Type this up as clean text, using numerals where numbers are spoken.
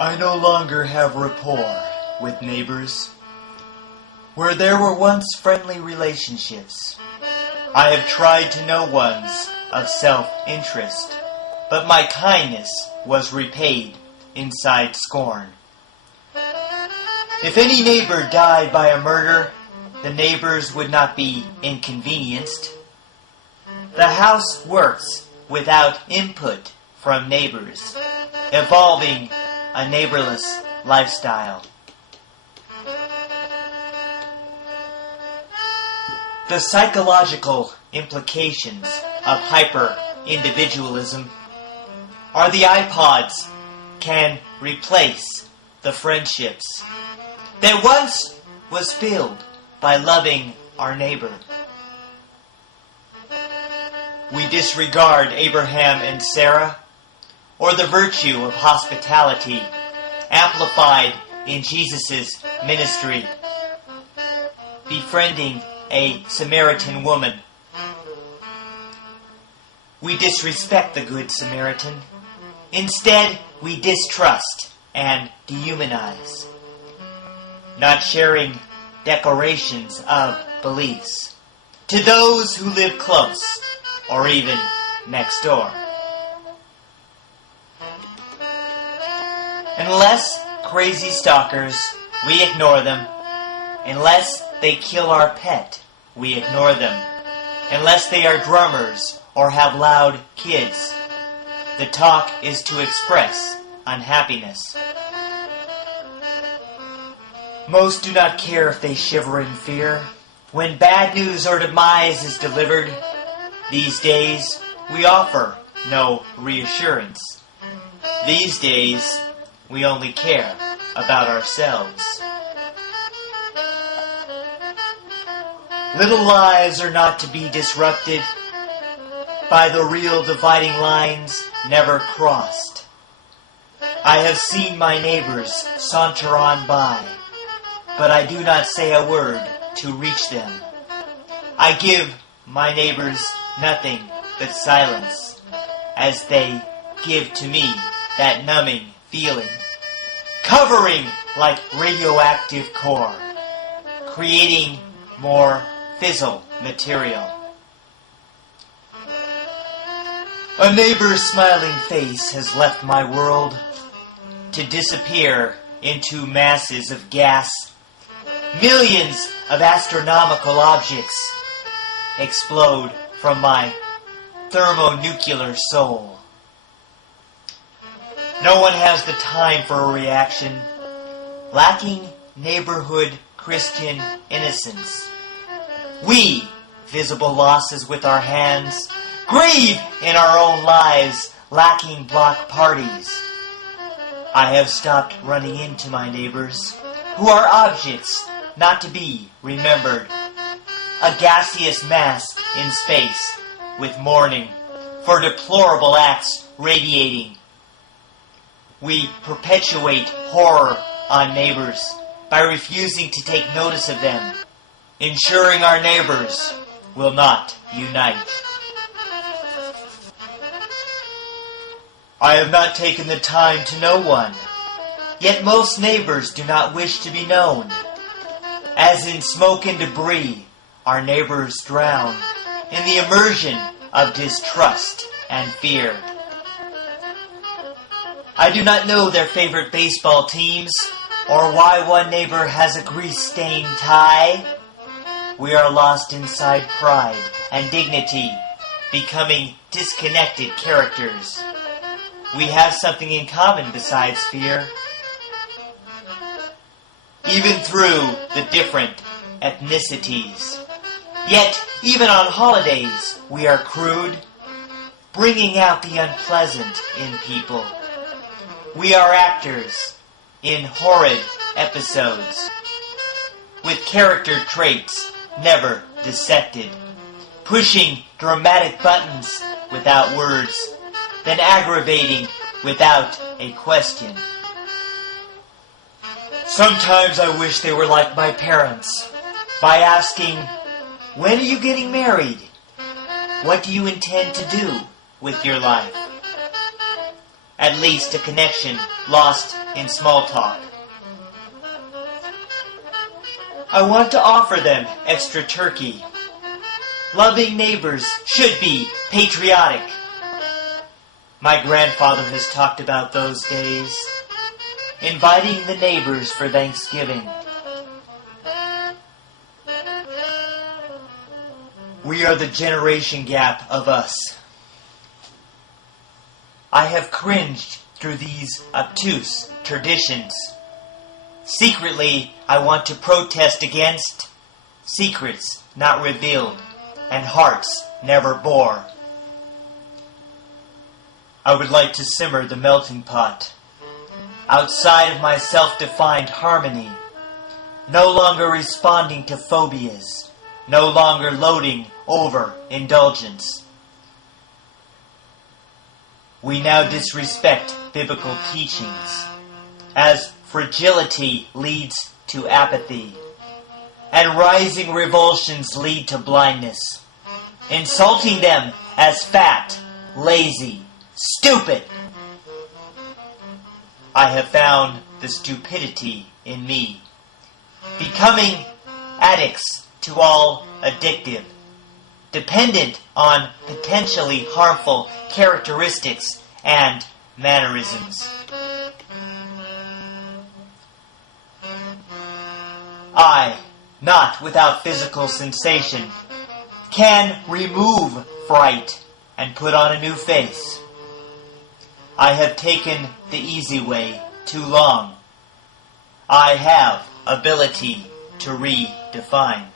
I no longer have rapport with neighbors. Where there were once friendly relationships, I have tried to know ones of self-interest, but my kindness was repaid inside scorn. If any neighbor died by a murder, the neighbors would not be inconvenienced. The house works without input from neighbors, evolving a neighborless lifestyle. The psychological implications of hyper-individualism are the iPods can replace the friendships that once was filled by loving our neighbor. We disregard Abraham and Sarah, or the virtue of hospitality amplified in Jesus' ministry, befriending a Samaritan woman. We disrespect the Good Samaritan. Instead, we distrust and dehumanize, not sharing declarations of beliefs to those who live close or even next door. Unless crazy stalkers, we ignore them. Unless they kill our pet, we ignore them. Unless they are drummers or have loud kids, the talk is to express unhappiness. Most do not care if they shiver in fear when bad news or demise is delivered. These days, we offer no reassurance. These days, we only care about ourselves. Little lives are not to be disrupted by the real dividing lines never crossed. I have seen my neighbors saunter on by, but I do not say a word to reach them. I give my neighbors nothing but silence, as they give to me that numbing feeling, covering like radioactive core, creating more fissile material. A neighbor's smiling face has left my world to disappear into masses of gas. Millions of astronomical objects explode from my thermonuclear soul. No one has the time for a reaction, lacking neighborhood Christian innocence. We, visible losses with our hands, grieve in our own lives, lacking block parties. I have stopped running into my neighbors, who are objects not to be remembered. A gaseous mass in space, with mourning for deplorable acts radiating. We perpetuate horror on neighbors by refusing to take notice of them, ensuring our neighbors will not unite. I have not taken the time to know one, yet most neighbors do not wish to be known. As in smoke and debris, our neighbors drown in the immersion of distrust and fear. I do not know their favorite baseball teams, or why one neighbor has a grease-stained tie. We are lost inside pride and dignity, becoming disconnected characters. We have something in common besides fear. Even through the different ethnicities. Yet, even on holidays, we are crude, bringing out the unpleasant in people. We are actors in horrid episodes, with character traits never dissected, pushing dramatic buttons without words, then aggravating without a question. Sometimes I wish they were like my parents, by asking, "When are you getting married? What do you intend to do with your life?" at least a connection lost in small talk. I want to offer them extra turkey. Loving neighbors should be patriotic. My grandfather has talked about those days, inviting the neighbors for Thanksgiving. We are the generation gap of us. I have cringed through these obtuse traditions. Secretly, I want to protest against secrets not revealed and hearts never bore. I would like to simmer the melting pot outside of my self-defined harmony, no longer responding to phobias, no longer loading over indulgence. We now disrespect biblical teachings, as fragility leads to apathy, and rising revulsions lead to blindness, insulting them as fat, lazy, stupid. I have found the stupidity in me, becoming addicts to all addictive, dependent on potentially harmful characteristics and mannerisms. I, not without physical sensation, can remove fright and put on a new face. I have taken the easy way too long. I have ability to redefine.